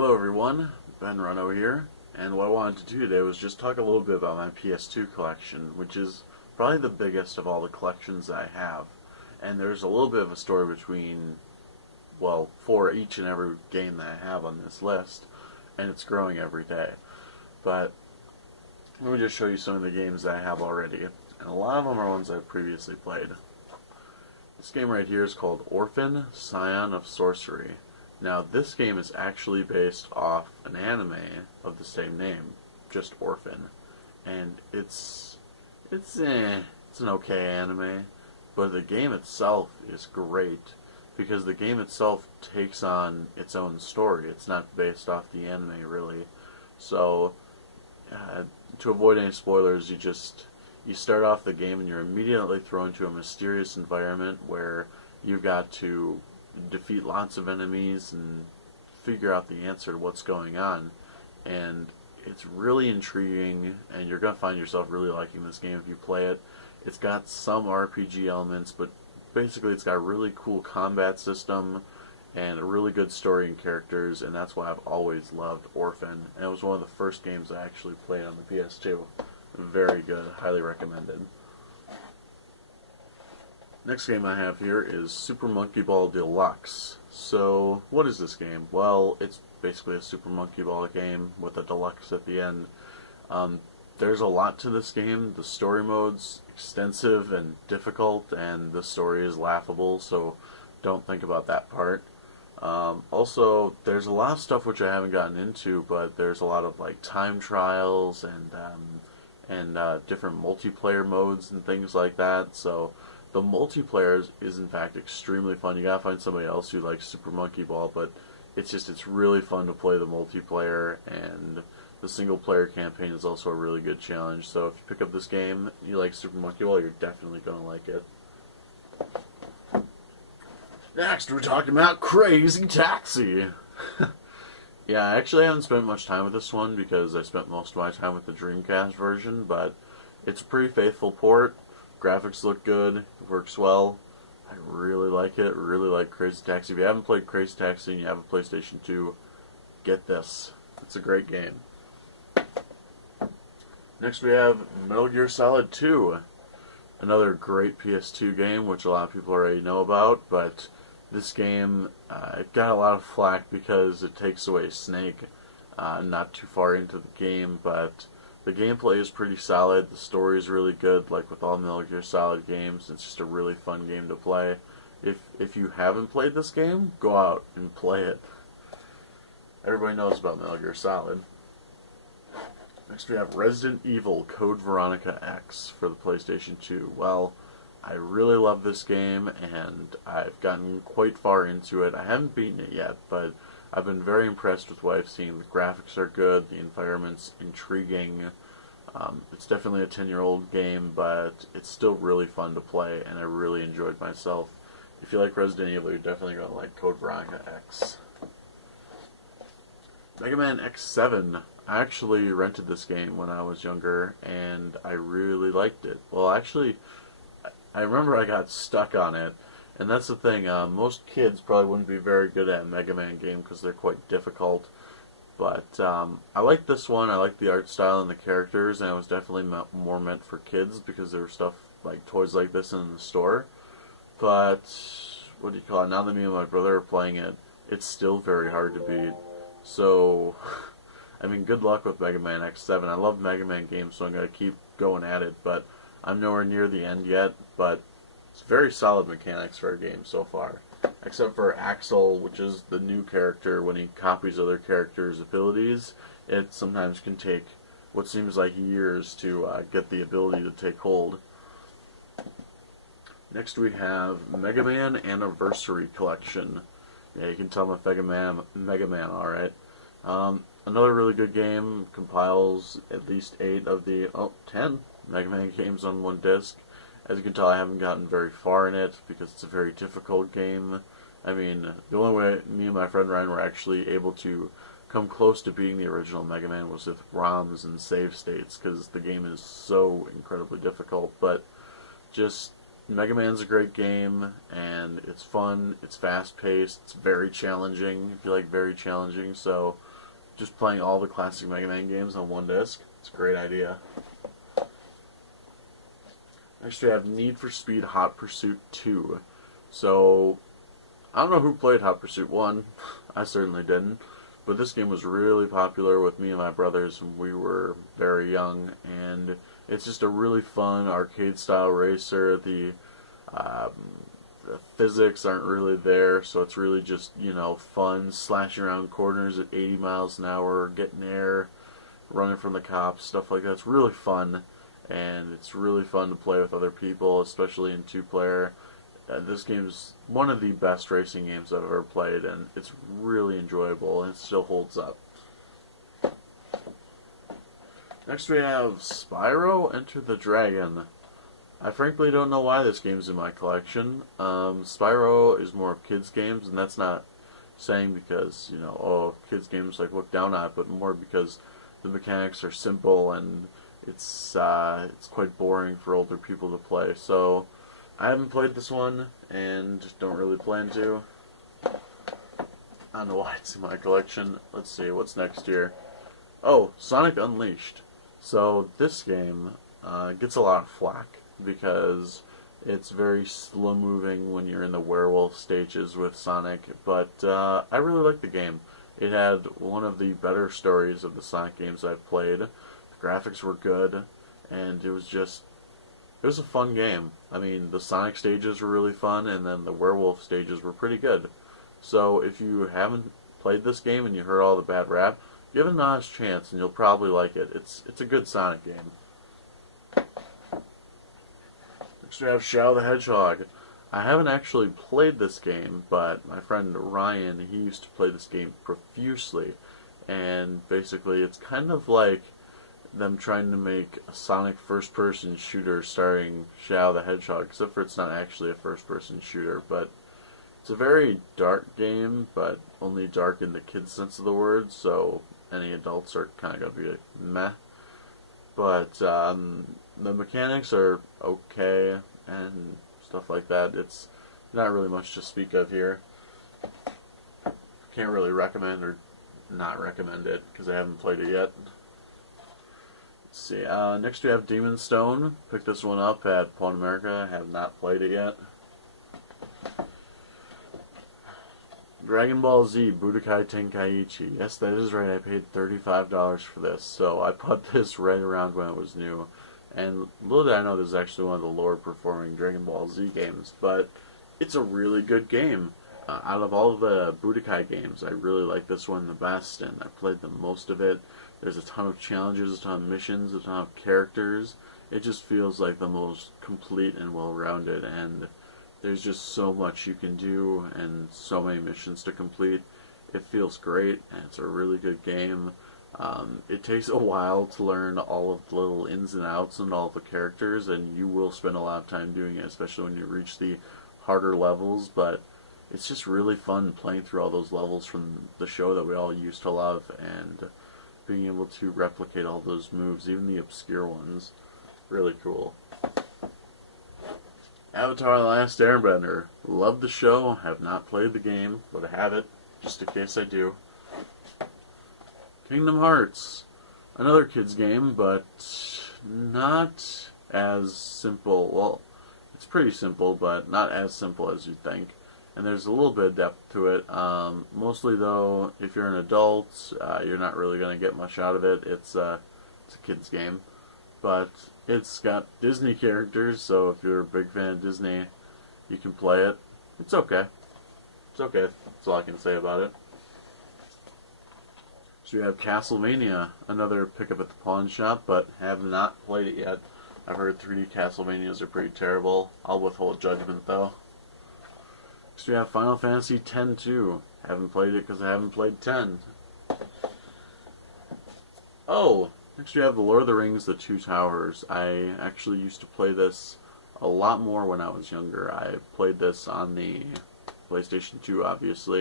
Hello everyone, Ben Runo here, and what I wanted to do today was just talk a little bit about my PS2 collection, which is probably the biggest of all the collections I have. And there's a little bit of a story between, well, for each and every game that I have on this list, and it's growing every day. But let me just show you some of the games that I have already, and a lot of them are ones I've previously played. This game right here is called Orphan, Scion of Sorcery. Now, this game is actually based off an anime of the same name, just Orphan, and it's an okay anime, but the game itself is great because the game itself takes on its own story. It's not based off the anime really, so to avoid any spoilers, you start off the game and you're immediately thrown into a mysterious environment where you've got to defeat lots of enemies and figure out the answer to what's going on. And it's really intriguing, and you're going to find yourself really liking this game if you play it. It's got some RPG elements, but basically it's got a really cool combat system and a really good story and characters, and that's why I've always loved Orphan. And it was one of the first games I actually played on the PS2. Very good, highly recommended. Next game I have here is Super Monkey Ball Deluxe. So, what is this game? Well, it's basically a Super Monkey Ball game with a deluxe at the end. There's a lot to this game. The story mode's extensive and difficult, and the story is laughable, so don't think about that part. Also, there's a lot of stuff which I haven't gotten into, but there's a lot of like time trials and different multiplayer modes and things like that. So the multiplayer is in fact extremely fun. You gotta find somebody else who likes Super Monkey Ball, but it's really fun to play the multiplayer, and the single player campaign is also a really good challenge. So if you pick up this game and you like Super Monkey Ball, you're definitely gonna like it. Next, we're talking about Crazy Taxi. Yeah, I actually haven't spent much time with this one because I spent most of my time with the Dreamcast version, but it's a pretty faithful port. Graphics look good, it works well. I really like it, really like Crazy Taxi. If you haven't played Crazy Taxi and you have a PlayStation 2, get this. It's a great game. Next we have Metal Gear Solid 2. Another great PS2 game, which a lot of people already know about, but this game it got a lot of flack because it takes away Snake not too far into the game, but the gameplay is pretty solid. The story is really good, like with all Metal Gear Solid games. It's just a really fun game to play. If you haven't played this game, go out and play it. Everybody knows about Metal Gear Solid. Next we have Resident Evil Code Veronica X for the PlayStation 2. Well, I really love this game, and I've gotten quite far into it. I haven't beaten it yet, but I've been very impressed with what I've seen. The graphics are good, the environment's intriguing. It's definitely a 10-year-old game, but it's still really fun to play, and I really enjoyed myself. If you like Resident Evil, you're definitely going to like Code Veronica X. Mega Man X7. I actually rented this game when I was younger, and I really liked it. Well, actually, I remember I got stuck on it, and that's the thing. Most kids probably wouldn't be very good at a Mega Man game because they're quite difficult. But I liked this one. I liked the art style and the characters, and it was definitely more meant for kids because there were stuff like toys like this in the store. But what do you call it? Now that me and my brother are playing it, it's still very hard to beat. So, I mean, good luck with Mega Man X7. I love Mega Man games, so I'm going to keep going at it, but I'm nowhere near the end yet, but it's very solid mechanics for a game so far. Except for Axel, which is the new character. When he copies other characters' abilities, it sometimes can take what seems like years to get the ability to take hold. Next we have Mega Man Anniversary Collection. Yeah, you can tell I'm a Mega Man, alright. Another really good game, compiles at least 10 Mega Man games on one disc. As you can tell, I haven't gotten very far in it because it's a very difficult game. I mean, the only way me and my friend Ryan were actually able to come close to beating the original Mega Man was with ROMs and save states because the game is so incredibly difficult. But just Mega Man's a great game, and it's fun, it's fast-paced, it's very challenging, if you like very challenging, so just playing all the classic Mega Man games on one disc. It's a great idea. Next we have Need for Speed Hot Pursuit 2. So, I don't know who played Hot Pursuit 1. I certainly didn't. But this game was really popular with me and my brothers when we were very young. And it's just a really fun arcade-style racer. The physics aren't really there, so it's really just, you know, fun, slashing around corners at 80 miles an hour, getting air, running from the cops, stuff like that. It's really fun. And it's really fun to play with other people, especially in two-player. This game's one of the best racing games I've ever played, and it's really enjoyable, and it still holds up. Next we have Spyro Enter the Dragon. I frankly don't know why this game's in my collection. Spyro is more of kids' games, and that's not saying because, you know, oh, kids' games like look down on it, but more because the mechanics are simple and it's quite boring for older people to play. So I haven't played this one and don't really plan to. I don't know why it's in my collection. Let's see, what's next here? Oh, Sonic Unleashed. So this game gets a lot of flack because it's very slow moving when you're in the werewolf stages with Sonic, but I really like the game. It had one of the better stories of the Sonic games I've played. The graphics were good, and it was a fun game. I mean, the Sonic stages were really fun, and then the werewolf stages were pretty good. So if you haven't played this game and you heard all the bad rap, give it an honest chance and you'll probably like it. It's a good Sonic game. Next we have Shadow the Hedgehog. I haven't actually played this game, but my friend Ryan, he used to play this game profusely. And basically it's kind of like them trying to make a Sonic first-person shooter starring Shadow the Hedgehog, except for it's not actually a first-person shooter, but it's a very dark game, but only dark in the kids' sense of the word, so any adults are kind of going to be like, meh. But the mechanics are okay, and stuff like that. It's not really much to speak of here. Can't really recommend or not recommend it, because I haven't played it yet. Let's see, next we have Demon Stone. Picked this one up at Pawn America. I have not played it yet. Dragon Ball Z Budokai Tenkaichi. Yes, that is right. I paid $35 for this. So I bought this right around when it was new. And little did I know this is actually one of the lower performing Dragon Ball Z games. But it's a really good game. Out of all of the Budokai games, I really like this one the best. And I played the most of it. There's a ton of challenges, a ton of missions, a ton of characters. It just feels like the most complete and well-rounded, and there's just so much you can do and so many missions to complete. It feels great, and it's a really good game. It takes a while to learn all of the little ins and outs and all of the characters, and you will spend a lot of time doing it, especially when you reach the harder levels, but it's just really fun playing through all those levels from the show that we all used to love, and being able to replicate all those moves, even the obscure ones. Really cool. Avatar The Last Airbender. Love the show, have not played the game, but I have it, just in case I do. Kingdom Hearts. Another kids game, but not as simple. Well, it's pretty simple, but not as simple as you'd think. And there's a little bit of depth to it. Mostly, though, if you're an adult, you're not really going to get much out of it. It's a kid's game. But it's got Disney characters, so if you're a big fan of Disney, you can play it. It's okay. It's okay. That's all I can say about it. So you have Castlevania, another pickup at the pawn shop, but have not played it yet. I've heard 3D Castlevanias are pretty terrible. I'll withhold judgment, though. Next we have Final Fantasy X-2. Haven't played it because I haven't played 10. Oh, next we have The Lord of the Rings, The Two Towers. I actually used to play this a lot more when I was younger. I played this on the PlayStation 2, obviously.